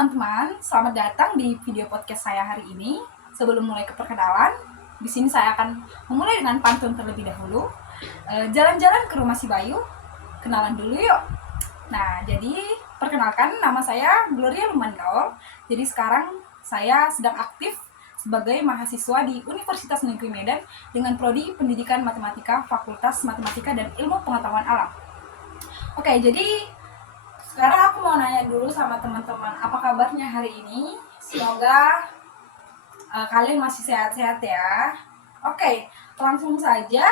teman-teman, selamat datang di video podcast saya hari ini. Sebelum mulai ke perkenalan, di sini saya akan memulai dengan pantun terlebih dahulu. Jalan-jalan ke rumah si Bayu, kenalan dulu yuk. Nah, jadi perkenalkan, nama saya Gloria Lumanggaol. Jadi sekarang saya sedang aktif sebagai mahasiswa di Universitas Negeri Medan dengan prodi Pendidikan Matematika, Fakultas Matematika dan Ilmu Pengetahuan Alam. Oke, jadi sekarang aku mau nanya dulu sama teman-teman, apa kabarnya hari ini? Semoga kalian masih sehat-sehat ya. Oke, langsung saja.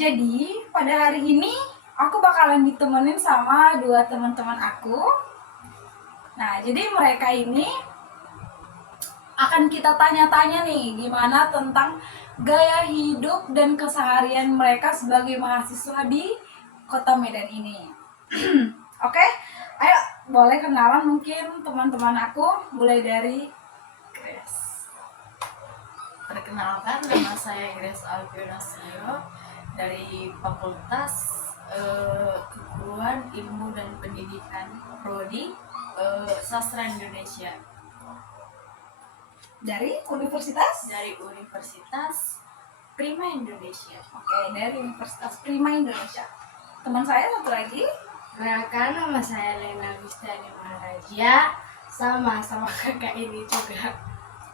Jadi pada hari ini aku bakalan ditemenin sama dua teman-teman aku. Nah, jadi mereka ini akan kita tanya-tanya nih gimana tentang gaya hidup dan keseharian mereka sebagai mahasiswa di Kota Medan ini. Oke, ayo boleh kenalan mungkin teman-teman aku, mulai dari Grace. Perkenalkan, nama saya Grace Alfionasio dari Fakultas Keguruan Ilmu dan Pendidikan Prodi Sastra Indonesia Dari Universitas? dari Universitas Prima Indonesia. Oke, dari Universitas Prima Indonesia. Teman saya satu lagi. Perkenalkan, nama saya Lena Gustiani Maharaja, sama kakak ini juga.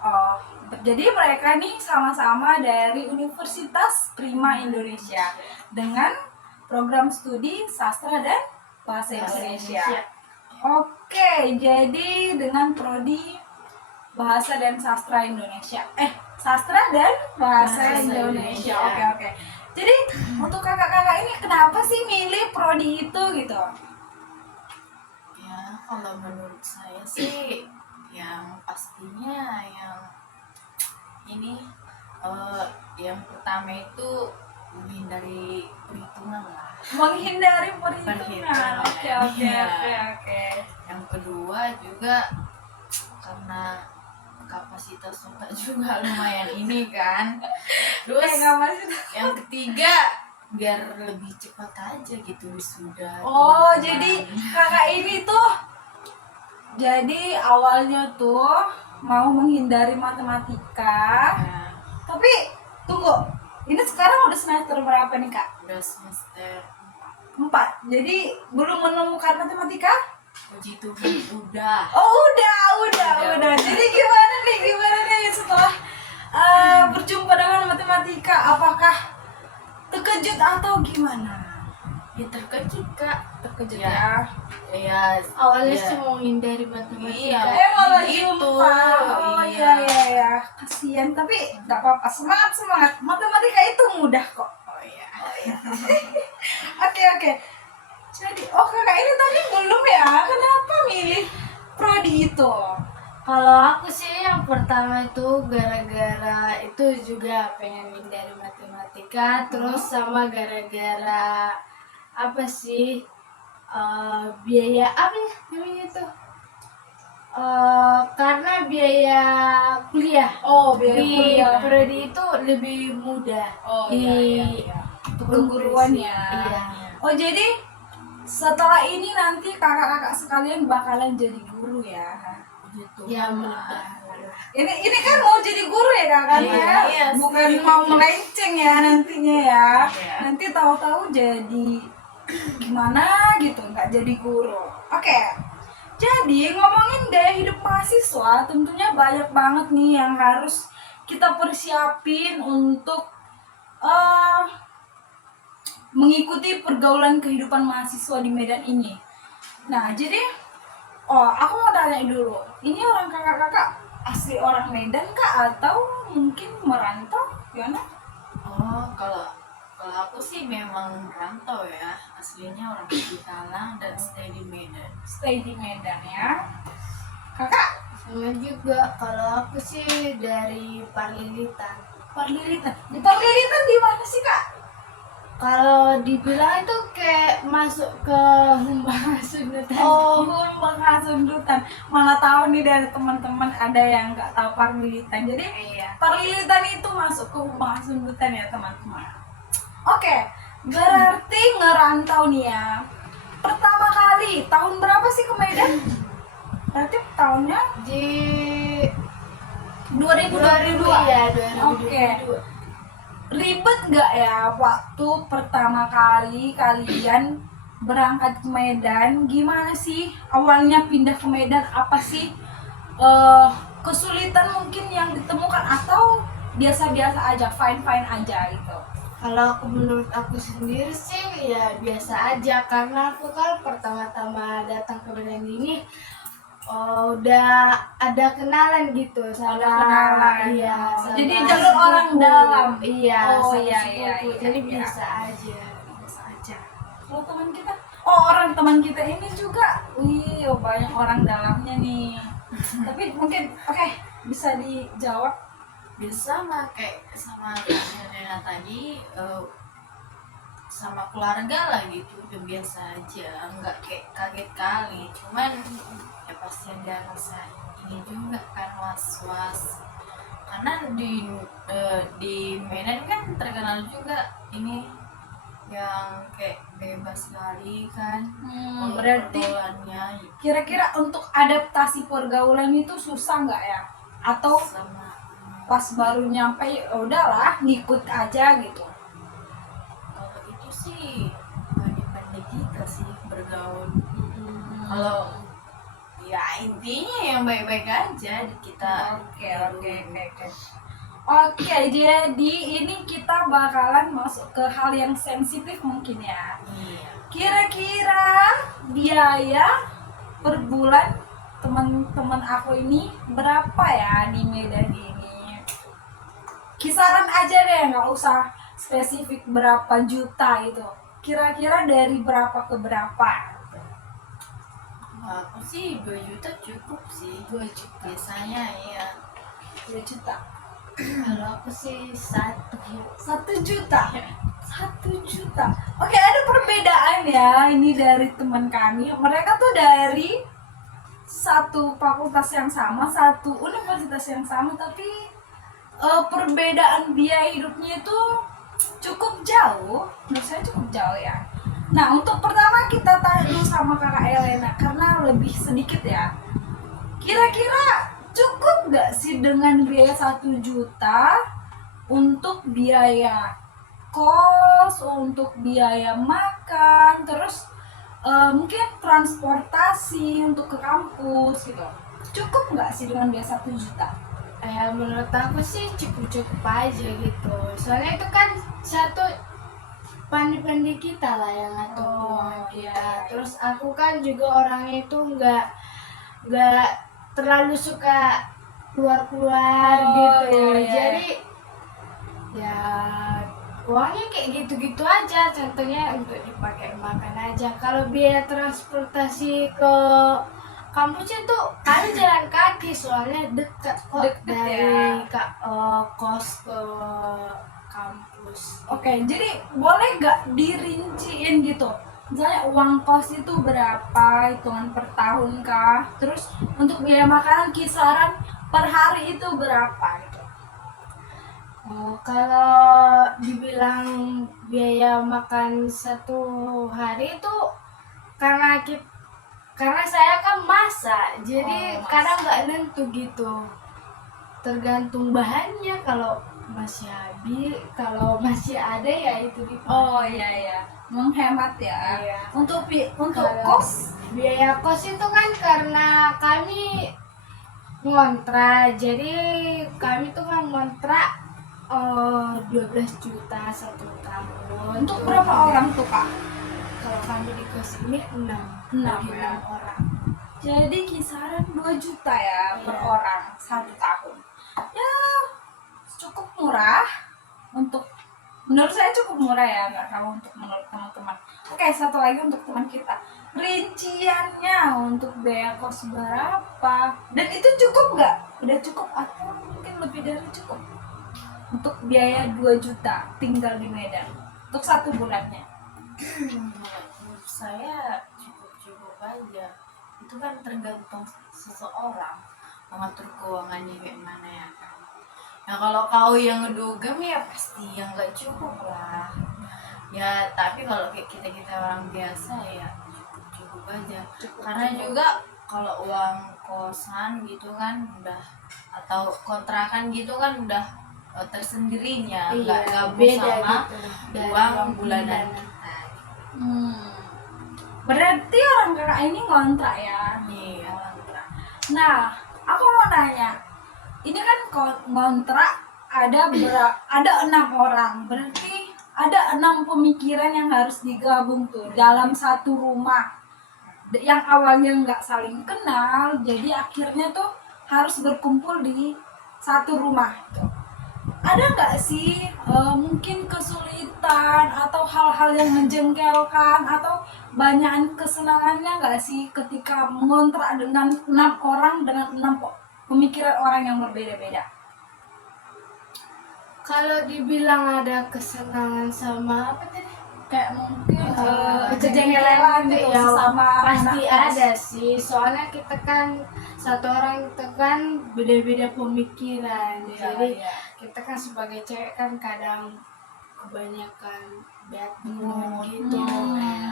Oh, jadi mereka nih sama-sama dari Universitas Prima Indonesia dengan program studi sastra dan bahasa Indonesia. Oke, jadi dengan prodi bahasa dan sastra Indonesia. Sastra dan bahasa Indonesia. Oke. Jadi untuk kakak-kakak ini kenapa sih milih prodi itu gitu? Ya, kalau menurut saya sih yang pastinya yang pertama itu menghindari perhitungan lah. Menghindari perhitungan. Perhitungan. Oke. Yang kedua juga karena kapasitas otak juga lumayan ini kan. Terus yang ketiga biar lebih cepat aja gitu wisuda. Oh, jadi kakak ini tuh jadi awalnya tuh mau menghindari matematika. Nah, Tapi tunggu, ini sekarang udah semester berapa nih kak? udah semester 4. Jadi belum menemukan matematika? uji Tuhan udah. Oh udah. Jadi gimana nih setelah berjumpa dengan matematika? Apakah terkejut atau gimana? Ya terkejut kak. Terkejut Ya. ya. Ya Awalnya ya. sih mau menghindari matematika. Iya. Malah Gitu. jumpa. Oh iya. Kasihan tapi nggak apa-apa. Semangat. Matematika itu mudah kok. Oh iya. Oke. Jadi, kakak ini tadi belum ya? Kenapa milih prodi itu? Kalau aku sih yang pertama itu gara-gara itu juga pengen menghindari matematika, terus sama gara-gara apa sih biaya apa ya namanya tuh? Karena biaya kuliah Oh, biaya di kuliah. prodi itu lebih mudah. Oh di iya. Keguruan ya. Iya. Oh jadi setelah ini nanti kakak-kakak sekalian bakalan jadi guru ya? Gitu. Ya mudah. Ini kan mau jadi guru ya kakak ya? Iya, Bukan sih. mau melenceng ya nantinya ya? Iya. Nanti tahu-tahu jadi gimana gitu, nggak jadi guru. Oke. Jadi ngomongin gaya hidup mahasiswa, tentunya banyak banget nih yang harus kita persiapin untuk mengikuti pergaulan kehidupan mahasiswa di Medan ini. Nah, jadi aku mau tanya dulu. Ini orang kakak-kakak asli orang Medan kah atau mungkin merantau? Gimana? Oh, kalau aku sih memang merantau ya. Aslinya orang Bitalang dan stay di Medan. Stay di Medan ya. Kakak Sama juga kalau aku sih dari Parlilitan. Parlilitan. Di Parlilitan di mana sih, Kak? Kalau dibilang itu kayak masuk ke Humbang Sundutan. Oh, Humbang Hasundutan. Mana tahu nih dari teman-teman ada yang nggak tahu Parlilitan. Jadi Iya. Parlilitan itu masuk ke Humbang Hasundutan ya teman-teman. Oke, berarti ngerantau nih ya. Pertama kali tahun berapa sih ke Medan? Berarti tahunnya di 2022. ya Oke. 2022. Ribet nggak ya waktu pertama kali kalian berangkat ke Medan? Gimana sih awalnya pindah ke Medan? Apa sih kesulitan mungkin yang ditemukan atau biasa-biasa aja, fine-fine aja gitu? Kalau menurut aku sendiri sih ya biasa aja, karena aku kan pertama-tama datang ke Medan ini udah ada kenalan gitu sama Kenalan. iya, sama Jadi jalur orang sepupu. dalam. Iya, Oh, sama iya, sepupu. iya, iya, Jadi iya. biasa aja, biasa aja. Kalau teman kita, orang teman kita ini juga, wih, banyak orang dalamnya nih. Tapi mungkin, oke, bisa dijawab. Biasa mah kayak sama Kak Helena tadi, sama keluarga lah gitu, udah biasa aja, nggak kayak kaget kali. Cuman ya pasti ada rasa ini juga kan, was-was, karena di Medan kan terkenal juga ini yang kayak bebas sekali kan. Kalau Berarti pergaulannya kira-kira untuk adaptasi pergaulan itu susah nggak ya? Atau sama pas baru nyampe, ya udahlah, ngikut aja gitu? kalau itu sih pandai-pandai kita sih bergaul. Kalau ya intinya yang baik-baik aja di kita. Oke, jadi ini kita bakalan masuk ke hal yang sensitif mungkin ya. Iya. Kira-kira biaya per bulan teman-teman aku ini berapa ya di Medan ini? Kisaran aja deh, nggak usah spesifik berapa juta itu. Kira-kira dari berapa ke berapa? Aku sih 2 juta cukup sih. 2 juta. Biasanya ya. 2 juta. Kalau aku sih 1. 1 juta. 1 juta. Oke, ada perbedaan ya ini dari teman kami. Mereka tuh dari satu fakultas yang sama, satu universitas yang sama, tapi perbedaan biaya hidupnya itu cukup jauh. Menurut saya cukup jauh ya. Nah, untuk pertama kita tanya dulu sama Kakak Elena karena lebih sedikit ya. Kira-kira cukup nggak sih dengan biaya 1 juta untuk biaya kos, untuk biaya makan, terus mungkin transportasi untuk ke kampus gitu? Cukup nggak sih dengan biaya 1 juta? Ya menurut aku sih cukup-cukup aja gitu. Soalnya itu kan satu pandai-pandai kita lah yang ngatur keuangan kita. iya. Terus aku kan juga orangnya itu nggak terlalu suka keluar-keluar gitu. Iya. Jadi ya uangnya kayak gitu-gitu aja. Contohnya untuk dipakai makan aja. Kalau biaya transportasi ke kampus itu kali jalan kaki, soalnya dekat kok Deket dari ya. kos ke kampus. Oke, jadi boleh nggak dirinciin gitu? Misalnya uang kos itu berapa, hitungan per tahun kah? Terus untuk biaya makanan kisaran per hari itu berapa gitu? Kalau dibilang biaya makan satu hari itu karena saya kan masak, jadi masak. kadang nggak nentu gitu. Tergantung bahannya, kalau masih habis, kalau masih ada ya itu dipakai. Oh iya, menghemat ya. Iya. Untuk Kalau kos, biaya kos itu kan karena kami ngontrak, jadi kami tuh kan ngontrak 12 juta 1 tahun. untuk berapa orang tuh Kak? Kalau kami di kos ini 6 6 bagi ya. 6 orang. Jadi kisaran 2 juta ya per Iya. orang 1 tahun. Ya cukup murah untuk, menurut saya cukup murah ya, nggak tahu untuk menurut teman-teman. Oke, satu lagi untuk teman kita, rinciannya untuk biaya kos berapa dan itu cukup nggak? Udah cukup atau mungkin lebih dari cukup untuk biaya 2 juta tinggal di Medan untuk 1 bulannya? Menurut saya cukup-cukup aja. Itu kan tergantung seseorang mengatur keuangannya kayak mana ya kan. Nah kalau kau yang ngedugem ya pasti yang nggak cukup lah. Ya tapi kalau kayak kita orang biasa ya cukup aja. Karena juga kalau uang kosan gitu kan udah, atau kontrakan gitu kan udah tersendirinya, nggak gabung beda sama gitu dari uang bulanan bulanan. kita. Berarti orang kakak ini ngontrak ya? Iya. Ngontrak. Nah, aku mau nanya, ini kan ngontrak ada 6 orang, berarti ada 6 pemikiran yang harus digabung tuh dalam satu rumah. Yang awalnya nggak saling kenal, jadi akhirnya tuh harus berkumpul di satu rumah. Ada nggak sih mungkin kesulitan atau hal-hal yang menjengkelkan atau banyak kesenangannya nggak sih ketika mengontrak dengan 6 orang dengan 6 pemikiran orang yang berbeda-beda? Kalau dibilang ada kesenangan sama apa tadi? Kayak mungkin Kejengkelan gitu ya, sama pasti anak kos. ada sih. Soalnya kita kan satu orang itu kan beda-beda pemikiran. Jadi Iya. kita kan sebagai cewek kan kadang kebanyakan bad mood gitu,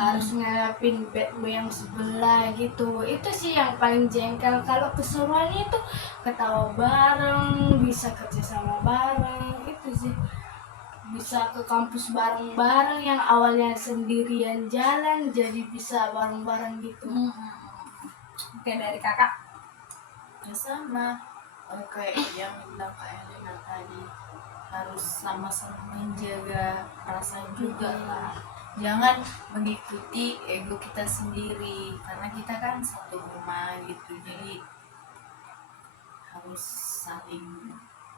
harus ngelapin bedmu yang sebelah gitu. Itu sih yang paling jengkel. Kalau keseruannya itu ketawa bareng, bisa kerja sama bareng, itu sih. Bisa ke kampus bareng-bareng, yang awalnya sendirian jalan jadi bisa bareng-bareng gitu. Oke, dari kakak. Ya sama, kayak yang bilang Kak Elena tadi, harus sama-sama menjaga perasaan juga lah. Jangan mengikuti ego kita sendiri, karena kita kan satu rumah gitu, jadi harus saling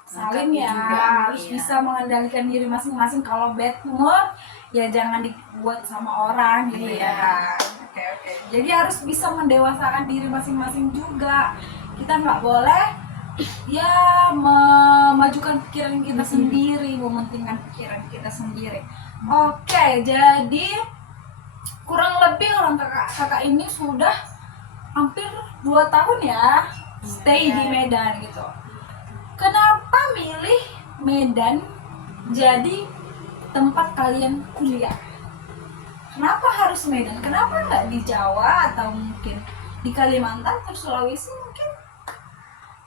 Saling melengkapi ya, juga. harus Iya. bisa mengendalikan diri masing-masing. Kalau bad mood ya jangan dibuat sama orang gitu Iya. ya. Oke. Jadi harus bisa mendewasakan diri masing-masing juga. Kita nggak boleh ya memajukan pikiran kita sendiri, mementingkan pikiran kita sendiri. Oke, jadi kurang lebih orang kakak ini sudah hampir 2 tahun ya stay di Medan gitu. Kenapa milih Medan jadi tempat kalian kuliah? Kenapa harus Medan? Kenapa nggak di Jawa atau mungkin di Kalimantan atau Sulawesi mungkin?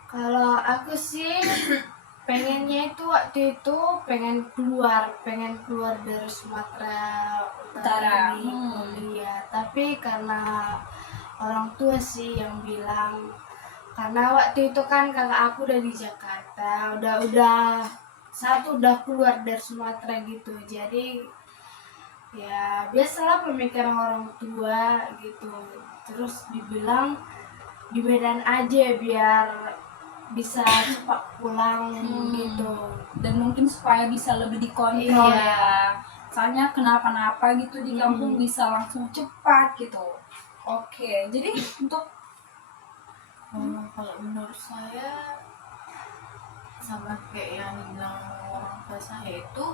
Kalau aku sih pengennya itu waktu itu pengen keluar dari Sumatera Utara. Utara ini kuliah, tapi karena orang tua sih yang bilang, karena waktu itu kan kakak aku udah di Jakarta, udah keluar dari Sumatera gitu, jadi ya biasalah pemikiran orang tua gitu. Terus dibilang di Medan aja biar bisa cepat pulang gitu. Dan mungkin supaya bisa lebih dikontrol Iya. ya. Soalnya kenapa-napa gitu di kampung bisa langsung cepat gitu. Oke, jadi untuk Kalau menurut saya sama kayak yang bilang orang tua saya itu,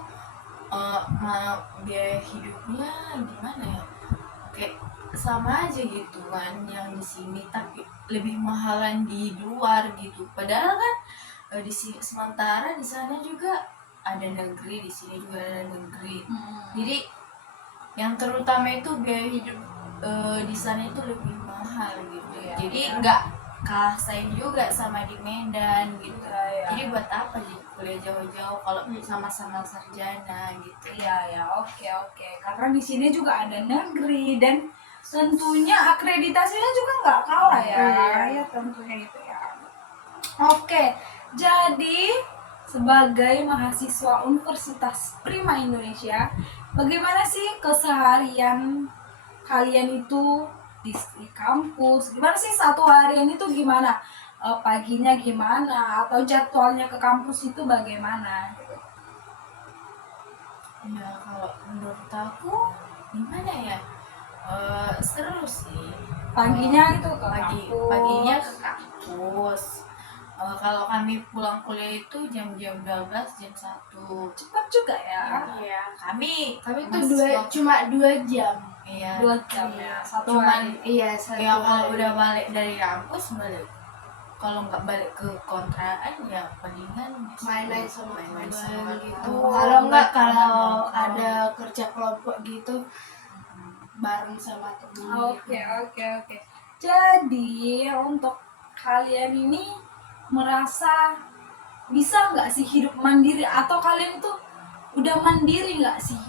biaya hidupnya gimana ya, kayak sama aja gitu kan yang di sini, tapi lebih mahalan di luar gitu. Padahal kan di sini sementara di sana juga ada negeri, di sini juga ada negeri. Jadi yang terutama itu biaya hidup di sana itu lebih mahal gitu. Iya, Jadi iya. nggak kalah saing juga sama di Medan gitu. Iya. Jadi buat apa sih kuliah jauh-jauh kalau sama-sama sarjana gitu. ya, oke. Karena di sini juga ada negeri dan tentunya akreditasinya juga nggak kalah ya. Ya tentunya itu ya. Oke, jadi sebagai mahasiswa Universitas Prima Indonesia, bagaimana sih keseharian kalian itu di kampus? Gimana sih satu harian itu gimana? Paginya gimana? Atau jadwalnya ke kampus itu bagaimana? Ya kalau menurut aku gimana ya, seru sih. Paginya itu ke Paginya kampus. ke kampus. Kalau kami pulang kuliah itu jam-jam 12, jam 1. Cepat juga ya. Iya. Kami Itu masih cuma 2 jam. iya, 2 jam ya. Satu cuman hari. Iya, satu ya kalau hari. udah balik dari kampus balik, kalau nggak balik ke kontrakan ya palingan main-main sama main-main teman sama gitu. Oh, Kalau enggak, teman, kalau nongkrong. ada kerja kelompok gitu bareng sama teman. Oke. Jadi untuk kalian ini merasa bisa nggak sih hidup mandiri, atau kalian tuh udah mandiri nggak sih?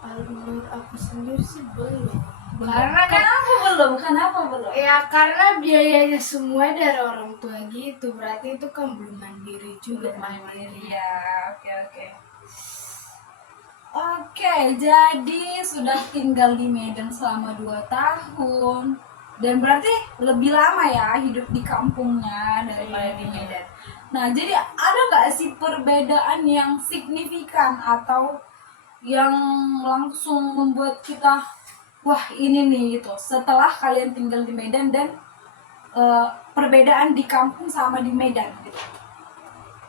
Kalau menurut aku sendiri sih belum. Karena Karena kan kenapa belum? ya karena biayanya semua dari orang tua gitu, berarti itu kan belum mandiri juga. Mandiri ya, oke. Oke, jadi sudah tinggal di Medan selama 2 tahun. Dan berarti lebih lama ya hidup di kampungnya daripada di Medan. Nah, jadi ada nggak sih perbedaan yang signifikan atau yang langsung membuat kita, wah ini nih gitu, setelah kalian tinggal di Medan dan perbedaan di kampung sama di Medan gitu.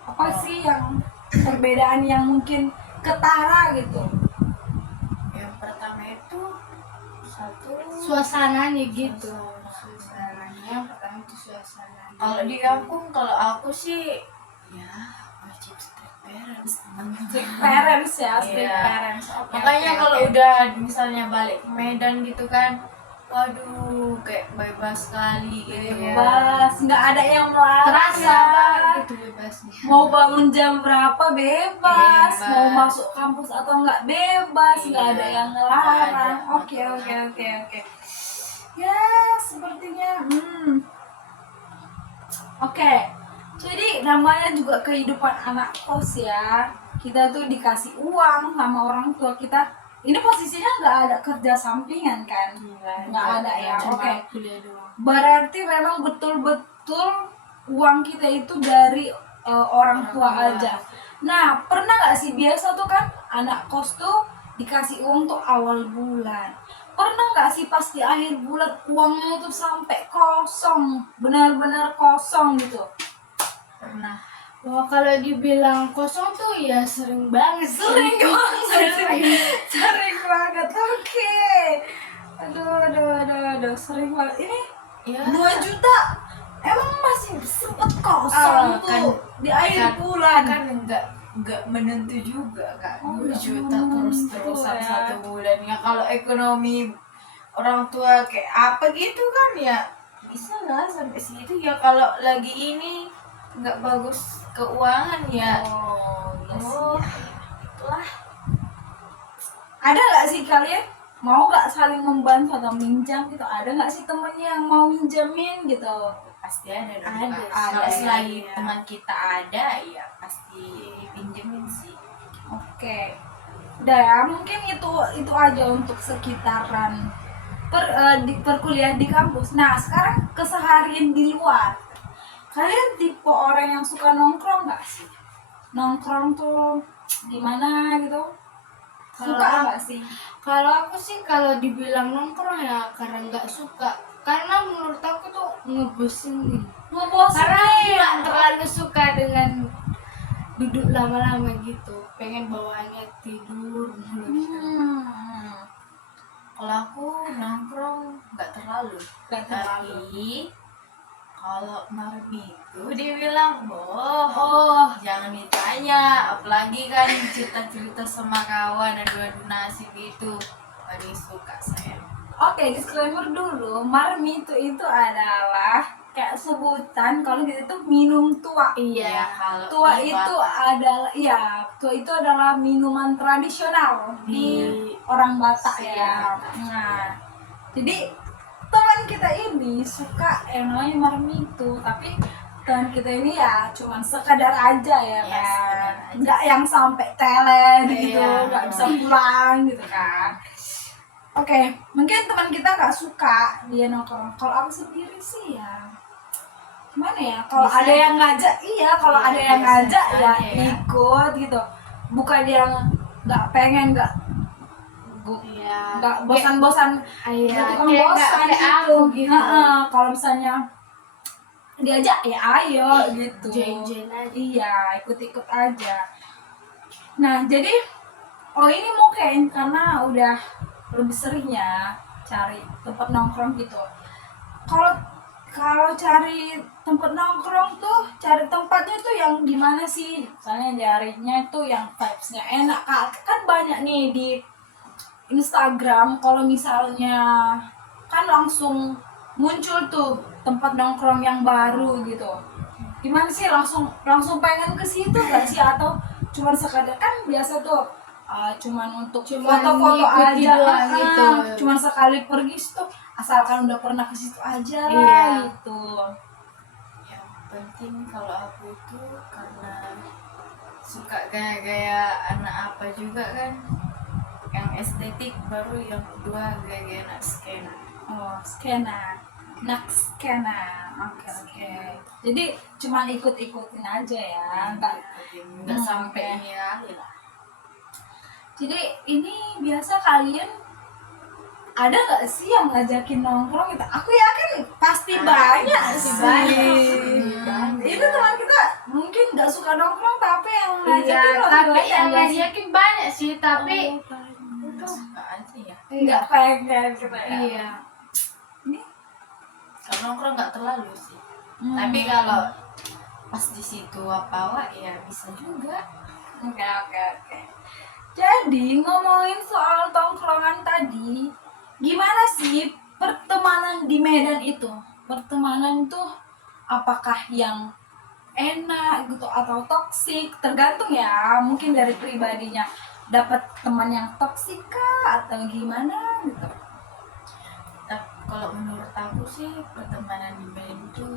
Apa sih yang perbedaan yang mungkin ketara gitu? Yang pertama itu satu, Suasananya gitu. suasananya. Yang pertama itu suasananya. Kalau di kampung, kalau aku sih ya wajib strict parents, teman-teman. Strict parents ya, strict Iya. parents. Oke, Makanya oke, kalau oke. udah misalnya balik ke Medan gitu kan, waduh kayak bebas sekali gitu. Bebas, nggak ada yang melarang. Terasa ya. banget gitu bebasnya. Mau bangun jam berapa bebas, Bebas. mau masuk kampus atau nggak bebas, nggak Iya, ada yang nggak ngelarang. ada. Oke. Ya, sepertinya. Oke, jadi namanya juga kehidupan anak kos ya. Kita tuh dikasih uang sama orang tua kita. Ini posisinya nggak ada kerja sampingan kan? Nggak ada ya. Cuma Oke. kuliah doang. Berarti memang betul-betul uang kita itu dari orang tua aja. Nah, pernah nggak sih biasa tuh kan anak kos tuh dikasih uang tuh awal bulan. Pernah nggak sih pas di akhir bulan uangnya tuh sampai kosong, benar-benar kosong gitu? Pernah. Wah, kalau dibilang kosong tuh ya sering banget. Sering banget. Oke. Aduh, sering banget. Ini Ya. 2 juta emang masih sempet kosong tuh Kan- di akhir bulan. kan nggak menentu juga kan, Oh, 2 nggak juta terus-terusan menentu ya. satu bulan ya. Kalau ekonomi orang tua kayak apa gitu kan ya bisa lah sampai segitu ya. Kalau lagi ini nggak bagus keuangan ya. Oh, itulah. Ada nggak sih kalian mau nggak saling membantu atau minjam gitu? Ada nggak sih temennya yang mau minjemin gitu? Pasti ada dong. Ada Kak. sih, Kalau ada, selagi ya. teman kita ada ya pasti pinjemin sih. Oke. Udah ya, mungkin itu aja untuk sekitaran perkuliahan di kampus. Nah, sekarang keseharian di luar. Kalian tipe orang yang suka nongkrong nggak sih? Nongkrong tuh di mana gitu? Suka Kalau- nggak sih? Kalau aku sih kalau dibilang nongkrong ya karena nggak suka. Karena menurut aku tuh ngebosenin. Ngebosenin. Karena aku nggak terlalu suka dengan duduk lama-lama gitu. Pengen bawaannya tidur mulu gitu. Kalau aku nongkrong nggak terlalu. Nggak terlalu. Tapi kalau Marmi itu dia bilang, Oh, jangan ditanya, apalagi kan cerita-cerita sama kawan adu-adu nasib itu paling suka saya. oke, disclaimer dulu, Marmi itu adalah kayak sebutan kalau kita tuh minum tua. Iya. kalau Tua di itu Batak. adalah, ya, tua itu adalah minuman tradisional di orang Batak ya. Nah, jadi teman kita ini suka yang namanya Marmi itu, tapi teman kita ini ya cuman sekadar aja ya Ya, kan, sekadar aja. nggak yang sampai teler gitu, Iya. nggak bisa pulang gitu kan. Oke, mungkin teman kita nggak suka dia nongkrong. Kalau aku sendiri sih ya gimana ya, kalau Bisa ada yang ngajak iya, kalau Iya, ada yang biasa ngajak ya aja ya. ikut gitu, bukan yang nggak pengen, Iya. nggak bosan-bosan. Iya. Jadi Kayak nggak bosan kayak gitu. aku gitu. Kalau misalnya diajak ya ayo gitu. Join-join aja. Iya, ikut-ikut aja. Nah, jadi ini mungkin karena udah lebih seringnya cari tempat nongkrong gitu. Kalau cari tempat nongkrong tuh, cari tempatnya tuh yang gimana sih? Misalnya nyarinya tuh yang vibes-nya enak. Kan banyak nih di Instagram, kalau misalnya kan langsung muncul tuh tempat nongkrong yang baru gitu, gimana sih, langsung pengen ke situ gak sih, atau cuman sekadar kan biasa tuh cuman untuk Cuman foto-foto ngikuti aja, doang gitu. cuman sekali pergi tuh asalkan udah pernah ke situ aja Iya. gitu. Yang penting kalau aku itu karena suka gaya-gaya anak apa juga kan, yang estetik, baru yang kedua gaya-gaya anak skena. Oh, skena, skena, oke. Jadi cuman ikut-ikutin aja ya, Nggak sampai ini kali lah. Jadi ini biasa kalian ada nggak sih yang ngajakin nongkrong gitu? Aku yakin pasti banyak pasti sih. banyak. Itu teman kita mungkin nggak suka nongkrong tapi yang Iya, ngajakin tapi banyak yang nggak sih? ngajakin banyak sih, tapi Itu suka aja ya. Nggak pengen gitu ya. iya. Ini Kalau nongkrong nggak terlalu sih. Hmm. Tapi kalau pas di situ apa ya bisa juga. Oke. Jadi ngomongin soal tongkrongan tadi, gimana sih pertemanan di Medan itu? Pertemanan tuh apakah yang enak gitu atau toksik? Tergantung ya, mungkin dari pribadinya. Dapat teman yang toksik kah atau gimana gitu? Tapi kalau menurut aku sih pertemanan di Medan itu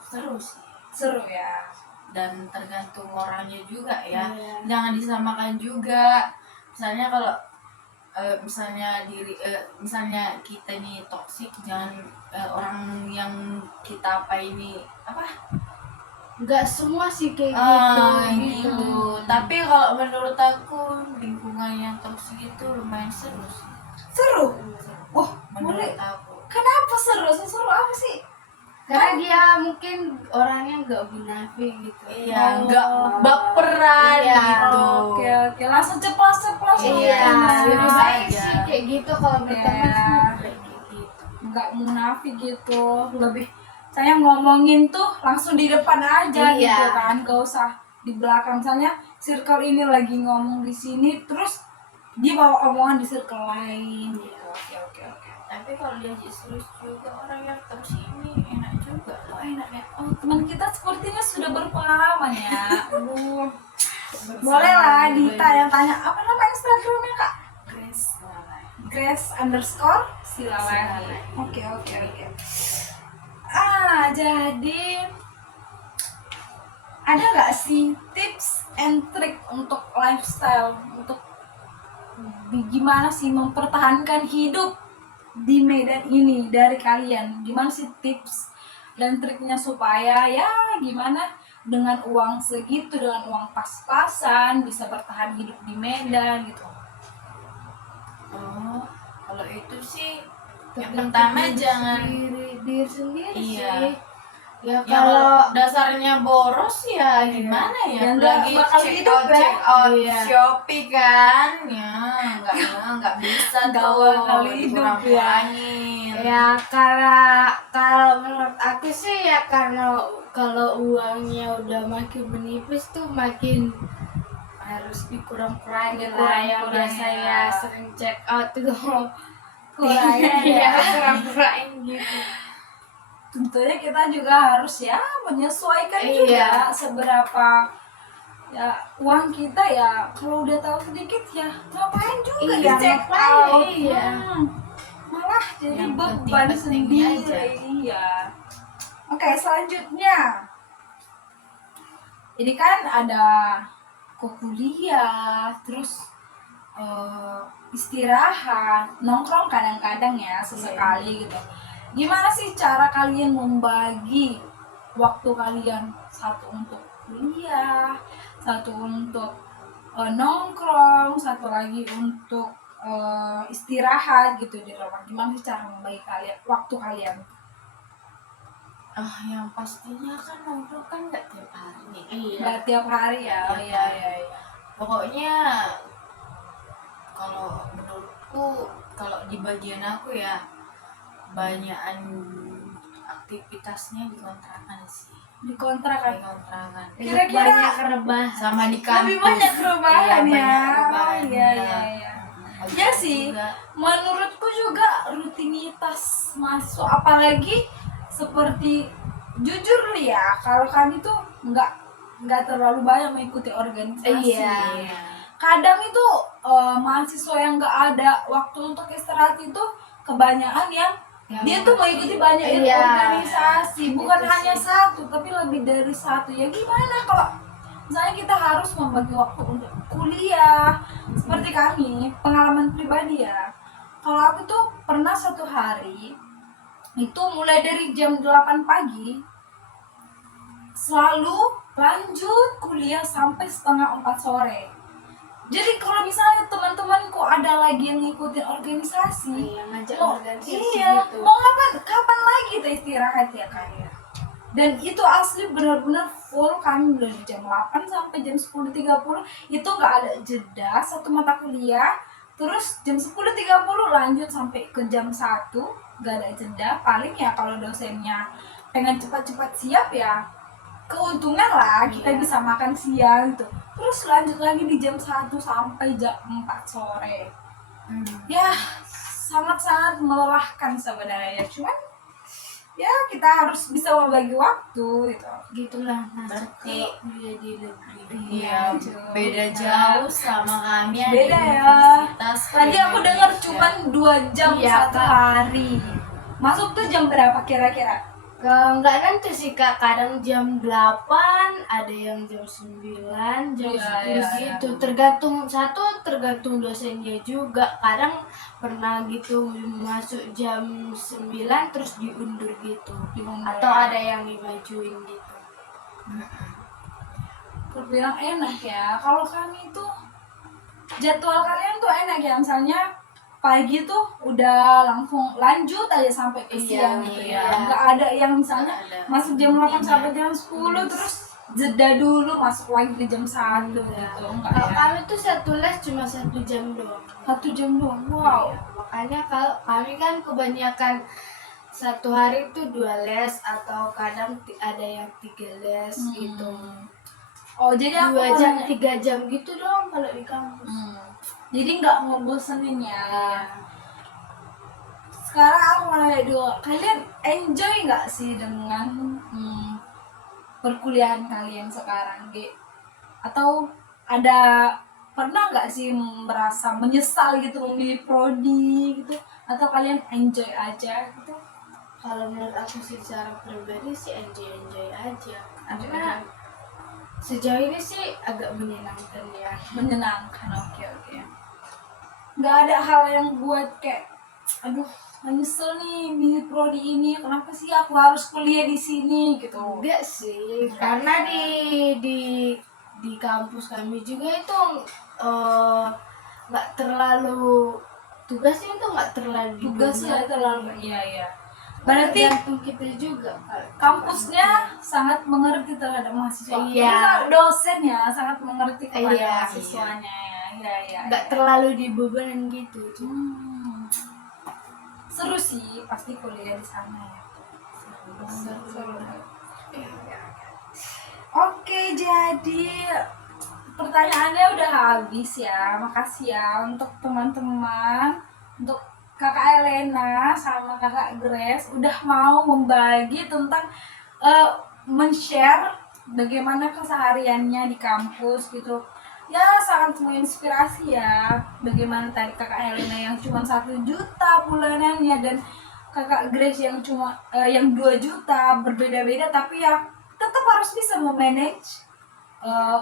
seru sih. Seru ya. Dan tergantung orangnya juga ya. Iya. Jangan disamakan juga. Misalnya kalau misalnya kita nih toksik, jangan orang yang kita apa ini apa Nggak semua sih kayak gitu. gitu. Tapi kalau menurut aku lingkungan yang toksik itu lumayan seru sih. Seru? Oh, boleh. Menurut aku. Kenapa seru? Seru apa sih? Karena dia mungkin orangnya nggak munafik gitu. Iya, nggak baperan Iya. gitu. Oke, langsung ceplos Iya, lebih baik aja. sih kayak gitu kalau berteman Iya. sih kayak gitu. nggak munafik gitu, lebih saya ngomongin tuh langsung di depan aja Iya. gitu kan, gak usah di belakang. Misalnya circle ini lagi ngomong di sini terus dia bawa omongan di circle lain gitu. Oke. Tapi kalau diajak serius juga orang yang terus ini enak juga. Oh enak ya, oh teman kita sepertinya sudah berpengalaman ya. Aduh, boleh lah ditanya-tanya apa nama Instagramnya kak? Grace Lalai. Grace_Silalai. Oke. Jadi ada nggak sih tips and trick untuk lifestyle, untuk gimana sih mempertahankan hidup di Medan ini dari kalian? Gimana sih tips dan triknya supaya ya gimana dengan uang segitu, dengan uang pas-pasan bisa bertahan hidup di Medan gitu? Oh, kalau itu sih yang pertama jangan diri sendiri Iya. sih. Ya kalau kalau dasarnya boros ya gimana ya? Ya, nggak Lagi bakal hidup ya. check out Iya. Shopee kan, ya nggak bisa Nggak tuh bakal hidup ya. kurang-kurangin. ya karena kalau menurut aku sih ya karena kalau uangnya udah makin menipis tuh makin harus dikurang-kurangin lah yang Dikurang-kurangin biasanya ya. sering check out tuh Kurangin ya ya. kurang-kurangin gitu. Tentunya kita juga harus ya menyesuaikan juga seberapa ya uang kita ya. Kalau udah tahu sedikit ya ngapain juga Iya, di check ngapain, out. iya. Malah jadi Yang beban penting-pentingnya sendiri. aja. Iya. Oke, selanjutnya ini kan ada kuliah, terus istirahat, nongkrong kadang-kadang ya sesekali gitu. Gimana sih cara kalian membagi waktu kalian? Satu untuk kuliah, satu untuk nongkrong, satu lagi untuk istirahat gitu di rumah. Gimana sih cara membagi waktu kalian? Yang pastinya kan nongkrong kan nggak tiap hari nih. Nggak tiap hari ya. Oh, Tiap iya. Pokoknya kalau menurutku, kalau di bagian aku ya banyakan aktivitasnya di kontrakan sih. Di kontrakan. Di kontrakan. Kira-kira banyak rebahan Sama di kampus. lebih banyak perubahan Iya, ya. banyak perubahan, Iya. ya. Ya sih. juga. Menurutku juga rutinitas masuk, apalagi seperti jujur nih ya, kalau kami tuh nggak terlalu banyak mengikuti organisasi. Iya. Kadang itu mahasiswa yang nggak ada waktu untuk istirahat itu kebanyakan yang dia tuh mengikuti banyak Iya. organisasi, bukan Itu hanya sih. satu tapi lebih dari satu. Ya gimana kalau misalnya kita harus membagi waktu untuk kuliah, seperti kami, pengalaman pribadi ya. Kalau aku tuh pernah satu hari itu mulai dari jam 8 pagi selalu lanjut kuliah sampai setengah 4 sore. Jadi kalau misalnya teman-temanku ada lagi yang ngikutin organisasi, Iya, ngajak mau organisasi iya, gitu. mau kapan lagi kita istirahat ya kayak. Dan itu asli benar-benar full, kami dari jam 8 sampai jam 10.30 itu nggak ada jeda satu mata kuliah. Terus jam 10.30 lanjut sampai ke jam 1, nggak ada jeda. Paling ya kalau dosennya pengen cepat-cepat siap ya keuntungan lah, kita Iya. bisa makan siang gitu. Terus lanjut lagi di jam 1 sampai jam 4 sore. Ya sangat-sangat melelahkan sebenarnya, cuman ya kita harus bisa membagi waktu gitu. Gitulah. Nah, Berarti dia di negeri. Iya, jauh. beda jauh sama kami yang Beda di ya. universitas Tadi aku dengar Indonesia. cuman 2 jam Iya, satu Kak. hari. Masuk tuh jam berapa kira-kira? Enggak nanti sih Kak, kadang jam 8, ada yang jam 9, jam Iya, 10 iya, gitu. Tergantung dosennya juga. Kadang pernah gitu masuk jam 9 terus diundur gitu. Diundur. Atau ada yang dimajuin gitu. Terbilang enak ya. Kalau kami tuh jadwal kalian tuh enak ya, misalnya pagi tuh udah langsung lanjut aja sampai ke Iya, siang gitu ya. iya. Nggak ada yang misalnya Nggak ada. masuk jam 8 sampai jam 10 terus jeda dulu masuk lagi di jam 1 gitu. Enggak Kalau ya. kami tuh satu les cuma 1 jam doang. 1 jam doang. Wow. Iya, makanya kalau kami kan kebanyakan satu hari itu 2 les atau kadang ada yang 3 les gitu. Oh, jadi aku 2 mau jam nanya. 3 jam gitu doang kalau di kampus. Jadi nggak ngebosenin ya. Iya. Sekarang aku mau nanya dulu, kalian enjoy nggak sih dengan perkuliahan kalian sekarang, Ge? Atau ada pernah nggak sih merasa menyesal gitu memilih prodi gitu? Atau kalian enjoy aja gitu? Kalau menurut aku sih secara pribadi sih enjoy aja. Enjoy Karena aja. sejauh ini sih agak menyenangkan ya. Menyenangkan, oke. Nggak ada hal yang buat kayak, aduh, menyesal nih milih prodi ini, kenapa sih aku harus kuliah di sini gitu? Enggak sih, karena di kampus kami juga itu nggak terlalu tugasnya itu nggak terlalu Tugasnya dibanyak. terlalu, iya. Berarti Tergantung kita juga Kak. kampusnya sangat mengerti terhadap mahasiswa. Iya. Terus dosennya sangat mengerti kepada Iya. mahasiswanya ya. Iya. Nggak terlalu dibebanin gitu. Seru sih pasti kuliah di sana ya. Seru. Oke, jadi pertanyaannya udah habis ya. Makasih ya untuk teman-teman, untuk Kakak Elena sama Kakak Grace udah mau membagi tentang men-share bagaimana kesehariannya di kampus gitu. Ya sangat menginspirasi ya. Bagaimana tadi Kakak Elena yang cuma 1 juta bulanannya dan Kakak Grace yang cuma yang 2 juta, berbeda-beda tapi ya tetap harus bisa memanage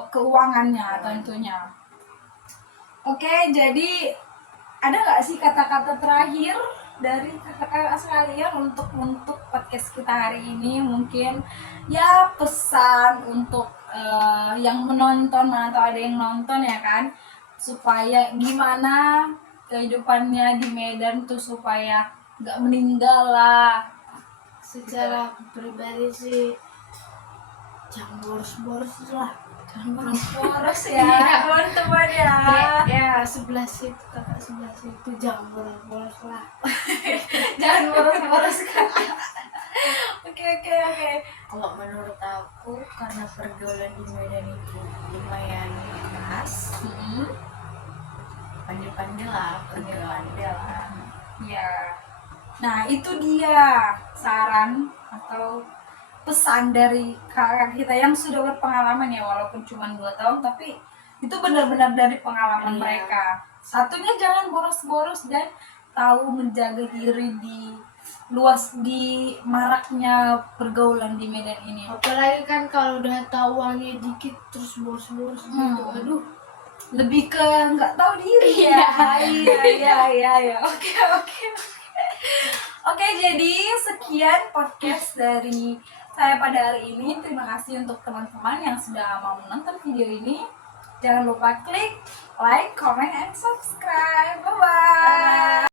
keuangannya tentunya. Oke, jadi ada nggak sih kata-kata terakhir dari kakak-kakak sekalian untuk podcast kita hari ini? Mungkin ya pesan untuk yang menonton, mana tahu ada yang nonton ya kan, supaya gimana kehidupannya di Medan tuh supaya nggak meninggal lah. Secara pribadi sih jangan boros-boros lah. Boros ya teman-teman ya. Ya sebelah situ kakak sebelah situ jangan boros-boros lah. Jangan boros-boros kan. Oke. Kalau menurut aku karena pergaulan di Medan itu lumayan keras, pandai-pandai lah bergaul. Ya. Nah, itu dia saran atau pesan dari kakak kita yang sudah berpengalaman ya, walaupun cuma 2 tahun tapi itu benar-benar dari pengalaman Iya. mereka. Satunya jangan boros-boros dan tahu menjaga diri di maraknya pergaulan di Medan ini. Apalagi kan kalau udah tahu uangnya dikit terus boros-boros gitu. Aduh. Lebih ke nggak tahu diri ya. Iya. Oke, jadi sekian podcast dari saya pada hari ini. Terima kasih untuk teman-teman yang sudah mau menonton video ini. Jangan lupa klik like, comment, and subscribe. Bye-bye.